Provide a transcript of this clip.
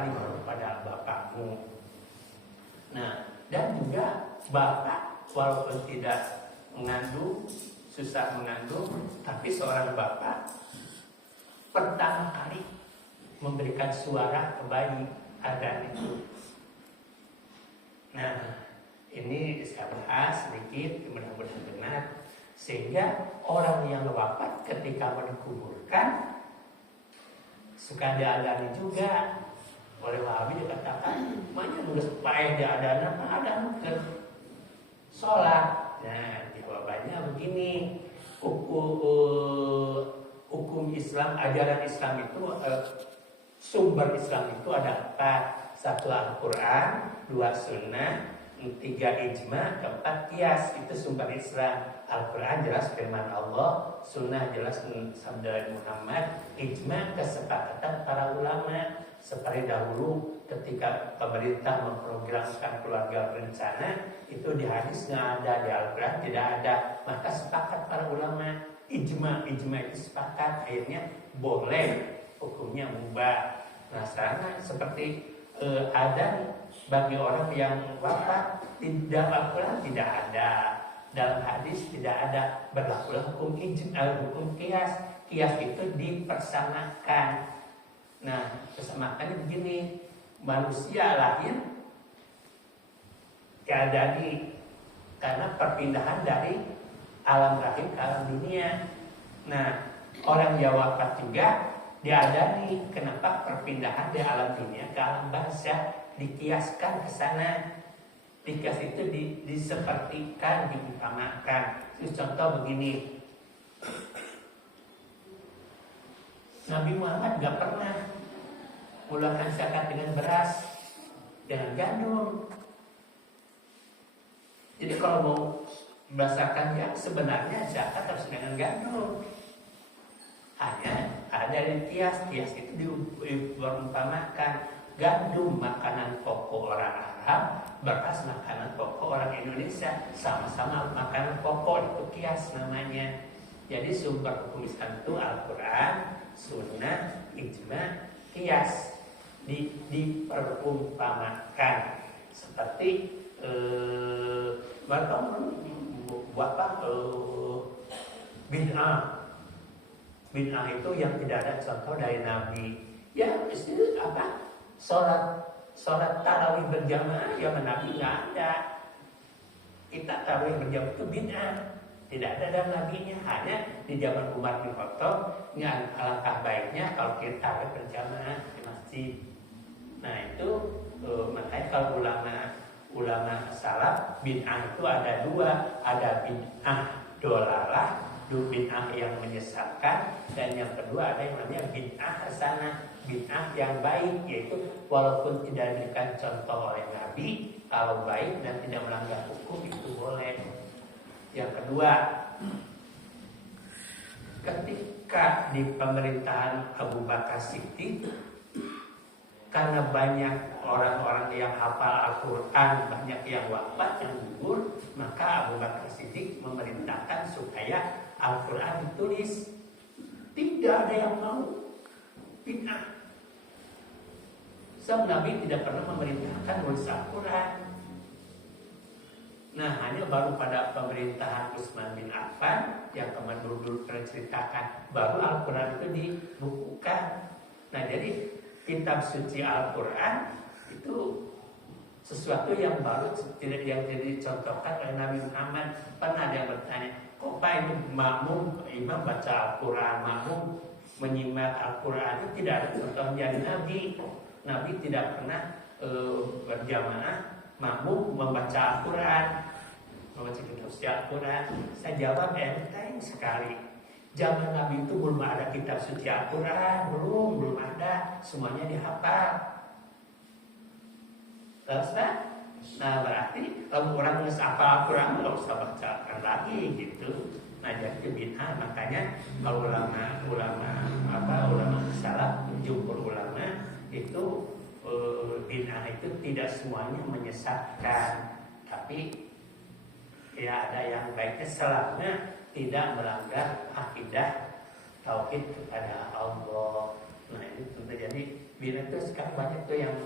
kali baru pada bapakmu. Nah, dan juga bapak walaupun tidak mengandung, susah mengandung, tapi seorang bapak pertama kali memberikan suara ke bayi Adam itu. Nah, ini saya bahas sedikit, mudah-mudahan benar. Sehingga orang yang wafat ketika mau dikuburkan suka diadani juga. Oleh Wahabi dikatakan, makanya nulis paeh diadana, ada ke sholat. Nah, jawabannya begini, hukum Islam, ajaran Islam itu, sumber Islam itu ada 4. 1 Al-Quran, 2 Sunnah, 3 Ijma, 4 Qiyas. Itu sumber Islam. Al-Quran jelas firman Allah, Sunnah jelas sabda Muhammad, Ijma kesepakatan para ulama. Seperti dahulu ketika pemerintah memprogramkan keluarga berencana, itu di hadis nggak ada, di Al-Quran tidak ada, maka sepakat para ulama, ijma itu sepakat, akhirnya boleh, hukumnya mubah. Nah sekarang seperti ada bagi orang yang wafat, tidak Al-Quran tidak ada, dalam hadis tidak ada, berlakulah hukum hukum qiyas. Qiyas itu dipersamakan. Nah, kesamakannya begini, manusia lahir keadaan karena perpindahan dari alam rahim ke alam dunia. Nah, orang yang wafat juga diadani. Kenapa perpindahan dari alam dunia ke alam barzakh dikiaskan ke sana? Dikias itu disepertikan, diutamakan. Contoh begini, Nabi Muhammad gak pernah mengeluarkan zakat dengan beras, dengan gandum. Jadi kalau mau berdasarkan sebenarnya zakat harus dengan gandum. Hanya ada di Qiyas itu diumpamakan gandum makanan pokok orang Arab, beras makanan pokok orang Indonesia, sama-sama makanan pokok, itu Qiyas namanya. Jadi sumber hukum Islam itu Al-Quran, Sunnah, Ijma, Qiyas, diperumpamakan. Seperti bid'ah itu yang tidak ada contoh dari Nabi. Ya itu apa? Sholat tarawih berjamaah ya Nabi nggak ada. Kita tarawih berjamaah itu bid'ah. Tidak ada dalam nabinya, hanya di zaman Umar bin Khattab. Ini alangkah baiknya kalau kita berjamaah di masjid. Nah itu makanya kalau ulama salaf bid'ah itu ada 2, ada bid'ah dolalah, bid'ah yang menyesatkan, dan yang kedua ada yang namanya bid'ah hasanah, bid'ah yang baik, yaitu walaupun tidak diberikan contoh oleh Nabi, kalau baik dan tidak melanggar hukum itu boleh. Yang kedua, ketika di pemerintahan Abu Bakar Siddiq, karena banyak orang-orang yang hafal Al-Quran, banyak yang wafat, yang gugur, maka Abu Bakar Siddiq memerintahkan supaya Al-Quran ditulis. Tidak ada yang mau bid'ah. Sebab Nabi tidak pernah memerintahkan menulis Al-Quran. Nah, hanya baru pada pemerintahan Utsman bin Affan yang kemarin dulu pernah ceritakan, baru Al-Quran itu dibukukan. Nah, jadi kitab suci Al-Quran itu sesuatu yang baru, tidak yang dicontohkan oleh Nabi Muhammad. Pernah ada yang bertanya, kok Pak ini makmum imam baca Al-Quran, makmum menyimak Al-Quran, itu tidak ada contohnya dari Nabi. Nabi tidak pernah berjamaah makmum membaca Al-Quran, membaca kitab suci Al-Quran. Saya jawab enteng sekali. Zaman Nabi itu belum ada kitab suci Al-Quran, belum ada, semuanya dihafal. Terus nah berarti kalau orang nggak hafal Al-Quran nggak usah baca Al-Quran lagi gitu. Nah jadi bid'ah, makanya kalau ulama salaf, jumhur ulama itu bid'ah itu tidak semuanya menyesatkan, tapi ya ada yang baiknya selama tidak melanggar akidah tauhid kepada Allah. Nah ini tentu jadi Bina tuh sekarang banyak tuh yang